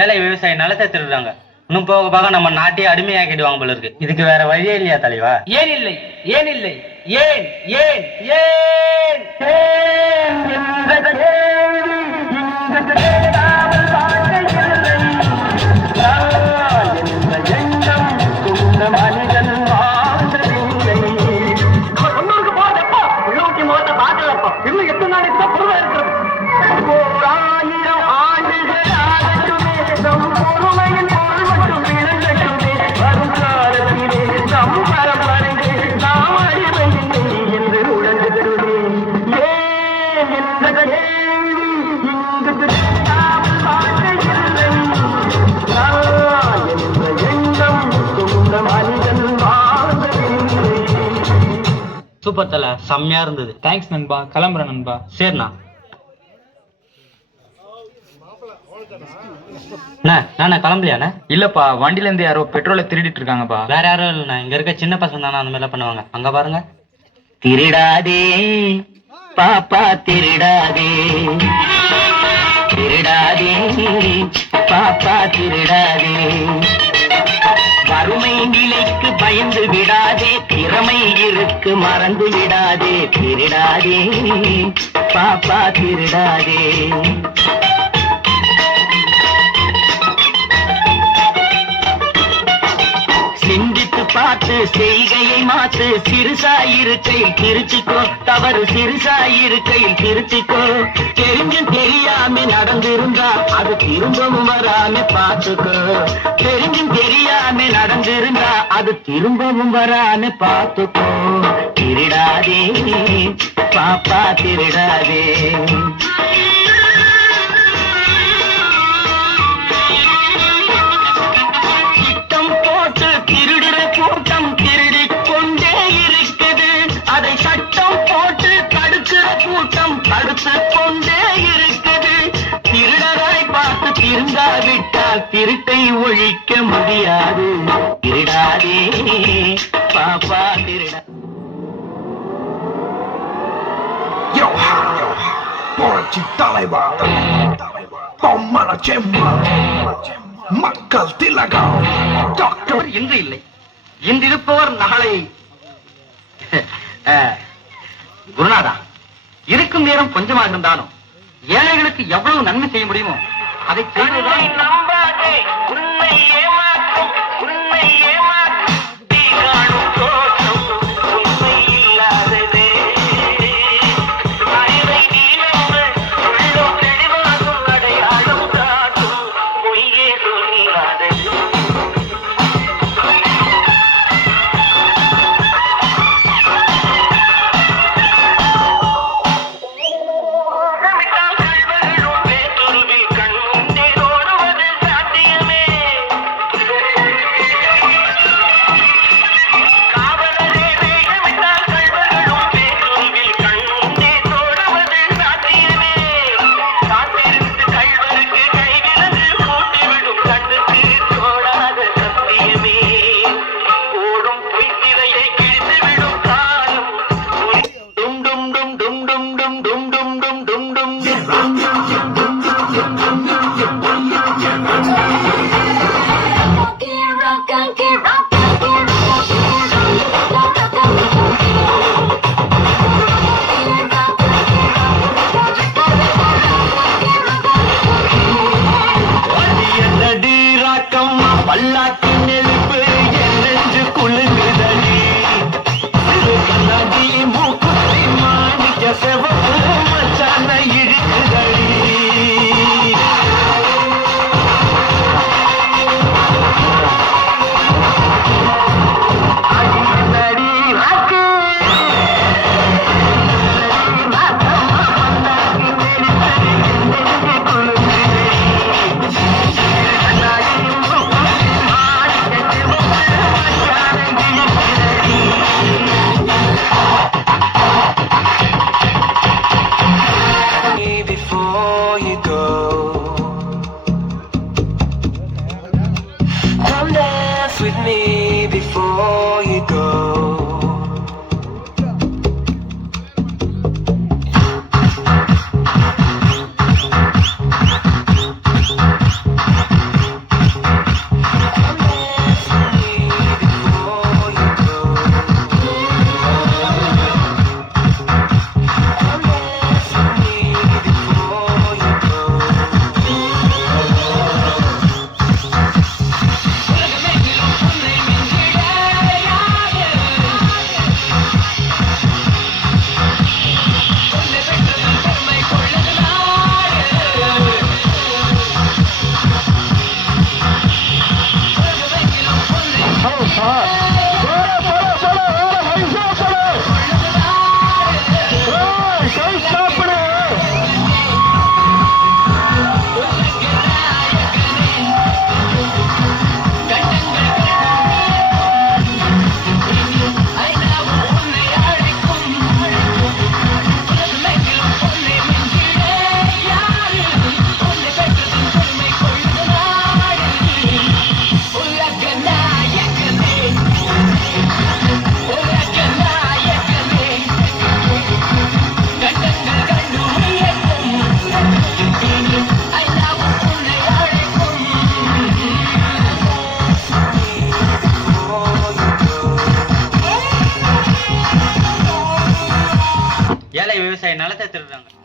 ஏழை விவசாயி நிலத்தை திருடுறாங்க. இன்னும் போக போக நம்ம நாட்டையே அடிமையாக்கிடுவாங்க போல இருக்கு. இதுக்கு வேற வழியே இல்லையா தலைவா? ஏன் இல்லை, ஏன் இல்லை, ஏன் ஏன் ஏன் மனிதன் இன்னும் எத்தனை நாளைக்கு தான் பொருளா இருக்கிறது? சூப்பர் தல, செம்மையா இருந்தது. தேங்க்ஸ் நண்பா. கிளம்புறேன் நண்பா. சரிண்ணா. நானே கிளம்பலையாண்ணே? இல்லப்பா, வண்டில இருந்து யாரோ பெட்ரோலை திருடிட்டு இருக்காங்கப்பா. வேற யாரும் இல்லைண்ணா, இங்க இருக்க சின்ன பசங்க தானே அந்த மாதிரிலாம் பண்ணுவாங்க. அங்க பாருங்க. திருடாதே பாப்பா திருடாதே, திருடாதே பாப்பா திருடாதே, வறுமை நிலைக்கு பயந்து விடாதே, திறமை இருக்கு மறந்து விடாதே, திருடாதே பாப்பா திருடாதே. சிந்தித்து பார்த்து செய்கையை மாற்று, சிறுசாயிருக்கையில் திருச்சிக்கோ, தவறு சிறுசாயிருக்கையில் திருச்சிக்கோ, தெரிஞ்சும் தெரியாம நடந்திருந்தா அது திரும்பவும் வராம பார்த்துக்கோ, தெரிஞ்சும் தெரியாம நடந்திருந்தா அது திரும்பவும் வராம பார்த்துக்கோ, திருடாதே பாப்பா திருடாதே. கூட்டம் திருடிக் கொண்டே இருக்குது, அதை சட்டம் போட்டு தடுக்கிற கூட்டம் தடுத்து கொண்டே இருக்குது, திருடராய் பார்த்து திருந்தாவிட்டால் திருட்டை ஒழிக்க முடியாது, திருடாதே பாப்பா திருடா. புரட்சி தலைவா பொம்மல செம்மா மக்கள் திலகம் டாக்டர் இன்று இல்லை, இன்றிருப்பவர் நாளை. குருநாதா, இருக்கும் நேரம் கொஞ்சமாக இருந்தாலும் ஏழைகளுக்கு எவ்வளவு நன்மை செய்ய முடியுமோ அதை செய்வதுதான். விவசாய நிலத்தை திருடுறாங்க.